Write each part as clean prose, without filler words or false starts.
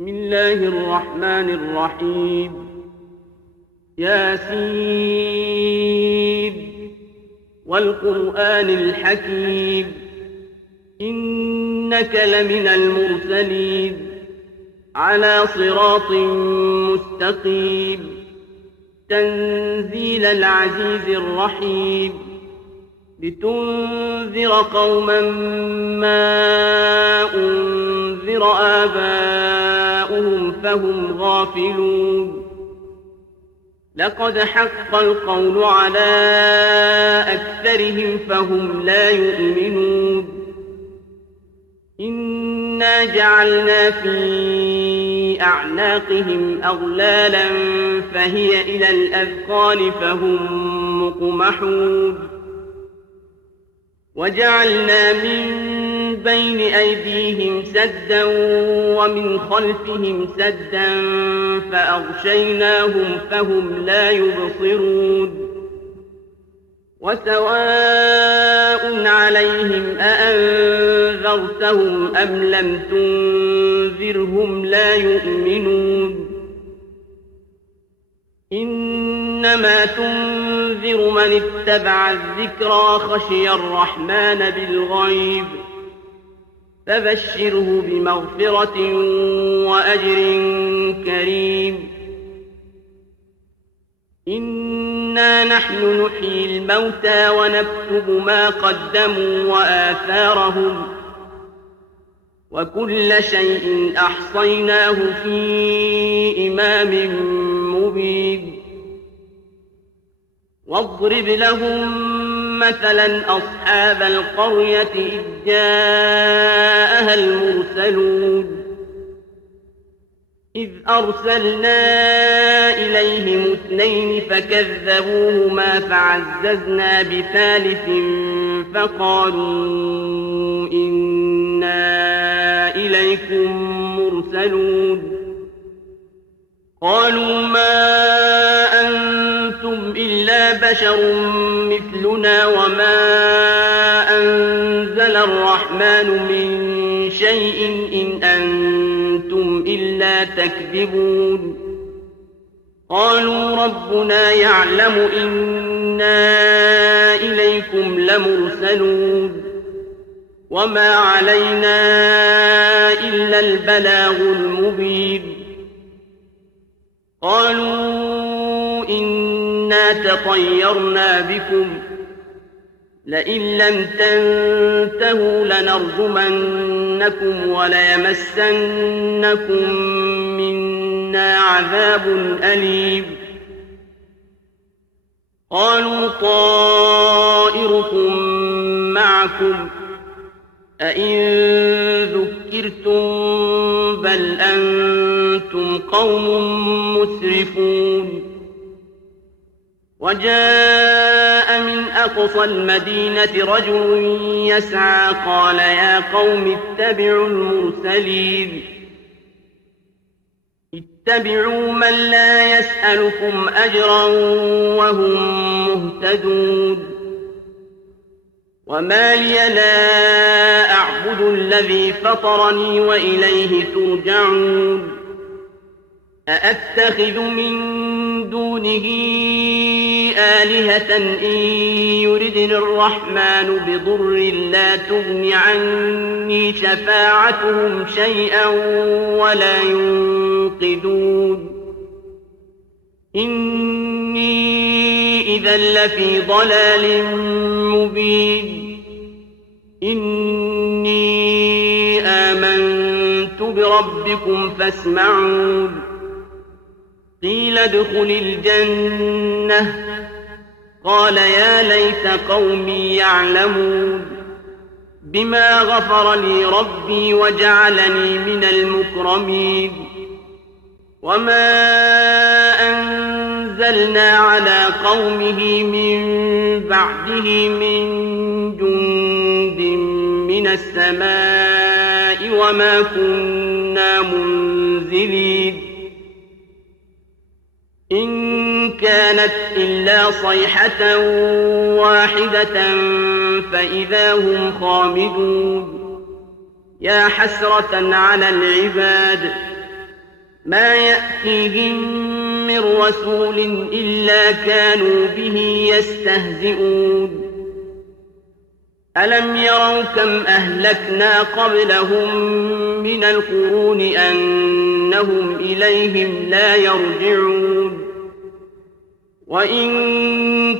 بسم الله الرحمن الرحيم. ياسين والقرآن الحكيم إنك لمن المرسلين على صراط مستقيم تنزيل العزيز الرحيم لتنذر قوما ما أنذر آباؤهم فهم غافلون. لقد حق القول على أكثرهم فهم لا يؤمنون. إنا جعلنا في أعناقهم أغلالا فهي إلى الأذقان فهم مقمحون. وجعلنا من بين أيديهم سدا ومن خلفهم سدا فأغشيناهم فهم لا يبصرون. وسواء عليهم أأنذرتهم أم لم تنذرهم لا يؤمنون. إنما تنذر من اتبع الذكرى خشي الرحمن بالغيب فبشره بمغفرة وأجر كريم. إنا نحن نحيي الموتى ونكتب ما قدموا وآثارهم وكل شيء أحصيناه في إمام مبين. واضرب لهم مثلا أصحاب القرية إذ جاءها المرسلون إذ أرسلنا إليهم 2 فكذبوهما فعززنا بثالث فقالوا إنا إليكم مرسلون. قالوا ما أنتم إلا بشر مثلنا وما أنزل الرحمن من شيء إن أنتم إلا تكذبون. قالوا ربنا يعلم إنا إليكم لمرسلون وما علينا إلا البلاغ المبين. قالوا إنا تطيرنا بكم لئن لم تنتهوا لنرجمنكم وليمسنكم منا عذاب أليم. قالوا طائركم معكم أئن ذكرتم بل أنتم قوم مسرفون. وجاء من أقصى المدينة رجل يسعى قال يا قوم اتبعوا المرسلين اتبعوا من لا يسألكم أجرا وهم مهتدون. وما لي لا أعبد الذي فطرني وإليه ترجعون. أأتخذ من دونه آلهة إن يردني الرحمن بضر لا تغن عني شفاعتهم شيئا ولا ينقذون. إني إذا لفي ضلال مبين. إني آمنت بربكم فاسمعون. قيل ادخل الجنة قال يا ليت قومي يعلمون بما غفر لي ربي وجعلني من المكرمين. وما أنزلنا على قومه من بعده من جند من السماء وما كنا منزلين. إن كانت إلا صيحة واحدة فإذا هم خامدون. يا حسرة على العباد ما يأتيهم من رسول إلا كانوا به يستهزئون ألم يروا كم أهلكنا قبلهم من القرون أنهم إليهم لا يرجعون وإن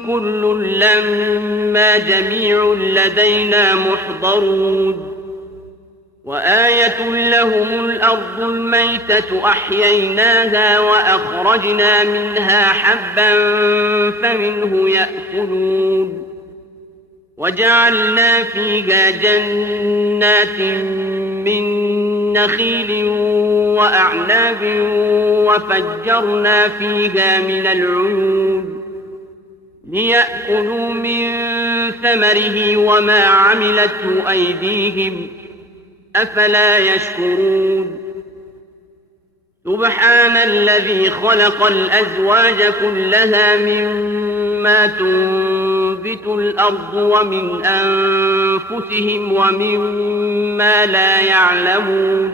كل لما جميع لدينا محضرون وآية لهم الأرض الميتة أحييناها وأخرجنا منها حبا فمنه يأكلون وجعلنا فيها جنات من نخيل وأعناب وفجرنا فيها من العيون ليأكلوا من ثمره وما عملته أيديهم أفلا يشكرون سبحان الذي خلق الأزواج كلها مما تنبت الأرض ومن أنفسهم ومما لا يعلمون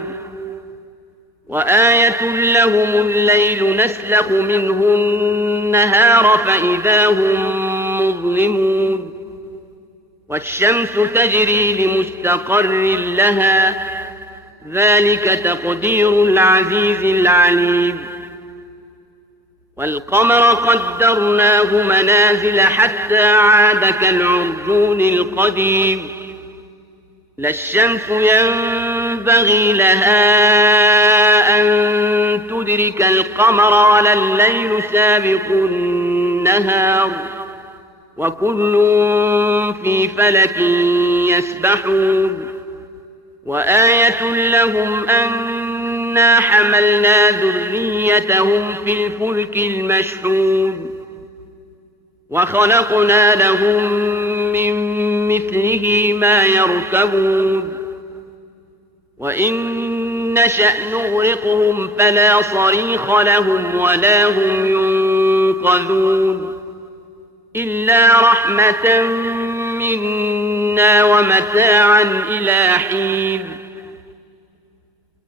وآية لهم الليل نسلخ منه النهار فإذا هم مظلمون والشمس تجري لمستقر لها ذلك تقدير العزيز العليم والقمر قدرناه منازل حتى عاد كالعرجون القديم لا الشمس ينبغي لها أن تدرك القمر ولا الليل سابق النهار وكل في فلك يسبحون وآية لهم أنا حملنا ذريتهم في الفلك المشحون وخلقنا لهم من مثله ما يركبون وإن نشأ نغرقهم فلا صريخ لهم ولا هم ينقذون إلا رحمة منا ومتاعا إلى حين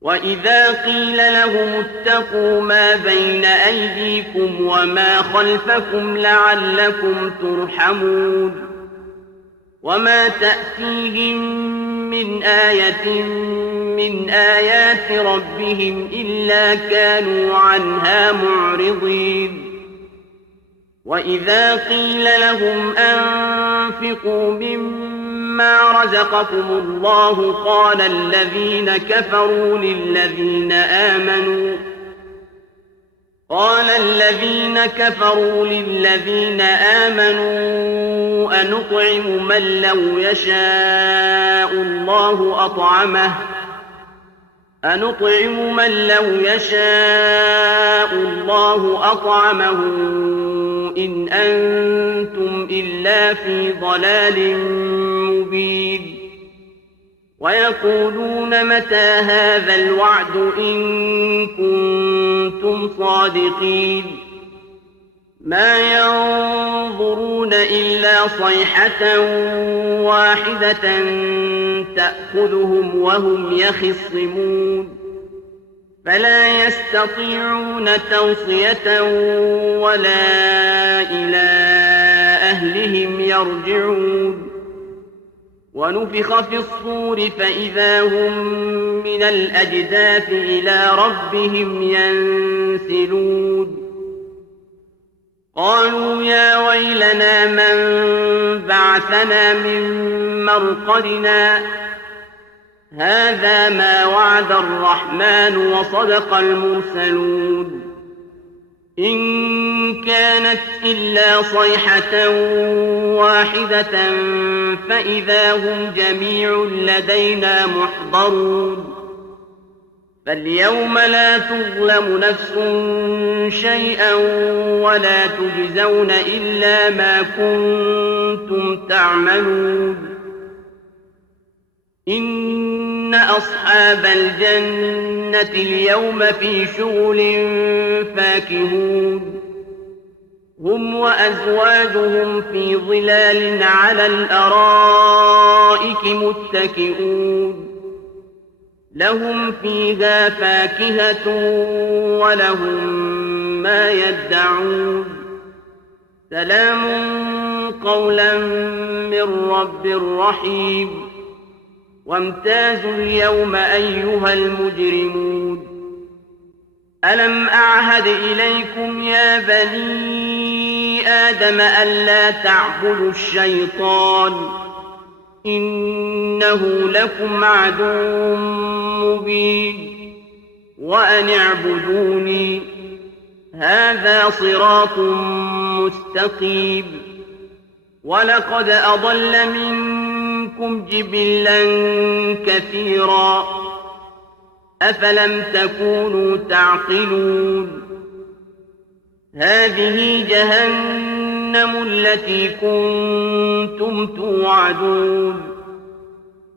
وإذا قيل لهم اتقوا ما بين أيديكم وما خلفكم لعلكم ترحمون وما تأتيهم من آية من آيات ربهم إلا كانوا عنها معرضين وإذا قيل لهم أنفقوا مما رزقكم الله قال الذين كفروا للذين آمنوا أنطعم من لو يشاء الله أطعمه إن أنتم إلا في ضلال مبين ويقولون متى هذا الوعد إن كنتم صادقين ما ينظرون إلا صيحة واحدة تأخذهم وهم يخصمون فلا يستطيعون توصية ولا إلى أهلهم يرجعون ونفخ في الصور فإذا هم من الأجداث إلى ربهم ينسلون قالوا يا ويلنا من بعثنا من مرقدنا هذا ما وعد الرحمن وصدق المرسلون إن كانت إلا صيحة واحدة فإذا هم جميع لدينا محضرون فاليوم لا تظلم نفس شيئا ولا تجزون إلا ما كنتم تعملون إن أصحاب الجنة اليوم في شغل فاكهون هم وأزواجهم في ظلال على الأرائك متكئون لهم فيها فاكهة ولهم ما يدعون سلام قولا من رب رحيم وامتازوا اليوم أيها المجرمون ألم أعهد إليكم يا بني آدم ألا تعبدوا الشيطان إنه لكم عدو مبين وأن اعبدوني هذا صراط مستقيم ولقد أضل منكم جبلا كثيرا أفلم تكونوا تعقلون هذه جهنم التي كنتم توعدون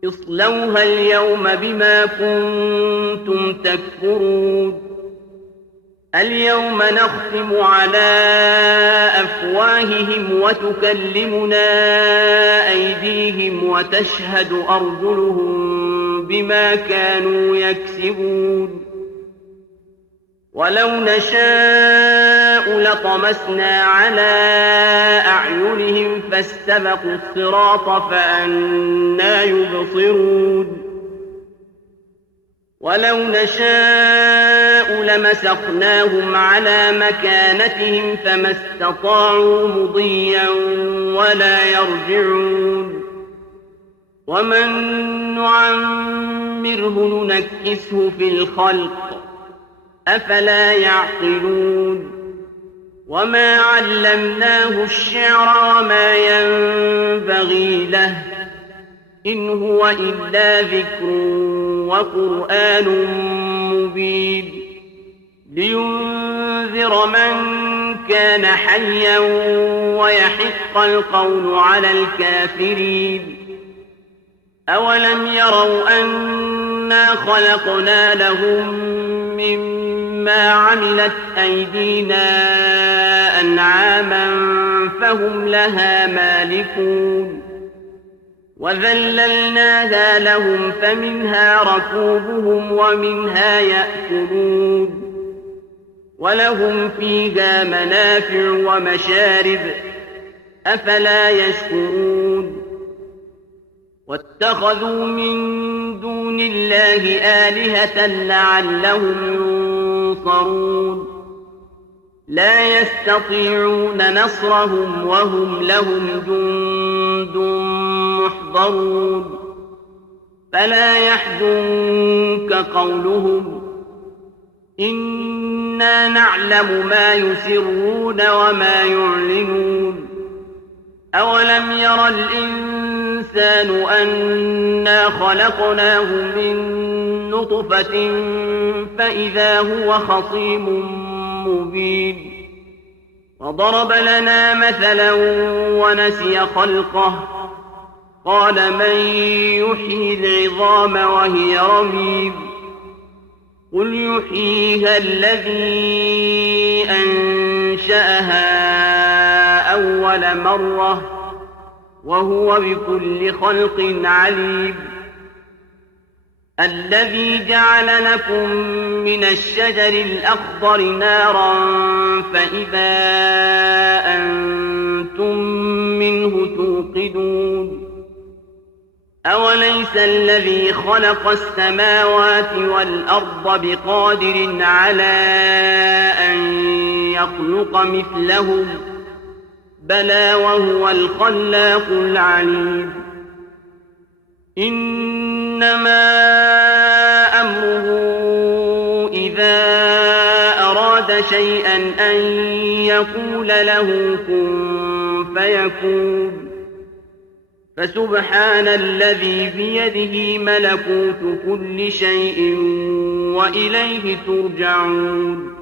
اصلوها اليوم بما كنتم تكفرون اليوم نختم على أفواههم وتكلمنا أيديهم وتشهد أرجلهم بما كانوا يكسبون ولو نشاء لطمسنا على أعينهم فاستبقوا الصراط فأنى يبصرون ولو نشاء لمسخناهم على مكانتهم فما استطاعوا مضيا ولا يرجعون ومن نعمره ننكسه في الخلق أفلا يعقلون وما علمناه الشعر وما ينبغي له إن هو إلا ذكر وقرآن مبين لينذر من كان حيا ويحق القول على الكافرين أولم يروا أنا خلقنا لهم مما عملت أيدينا أنعاما فهم لها مالكون وذللناها لهم فمنها ركوبهم ومنها يأكلون ولهم فيها منافع ومشارب أفلا يشكرون واتخذوا من دون الله آلهة لعلهم ينصرون لا يستطيعون نصرهم وهم لهم جند محضرون فلا يحزنك قولهم إنا نعلم ما يسرون وما يعلنون أولم ير الإنسان أنا خلقناه من نطفة فإذا هو خصيم مبين وضرب لنا مثلا ونسي خلقه قال من يحيي العظام وهي رميم قل يحييها الذي أنشأها أول مرة وهو بكل خلق عليم الذي جعل لكم من الشجر الأخضر نارا فإذا أنتم منه توقدون أوليس الذي خلق السماوات والأرض بقادر على أن يخلق مثلهم بلى وهو الخلاق العليم إنما أمره إذا أراد شيئا أن يقول له كن فيكون فسبحان الذي بيده ملكوت كل شيء وإليه ترجعون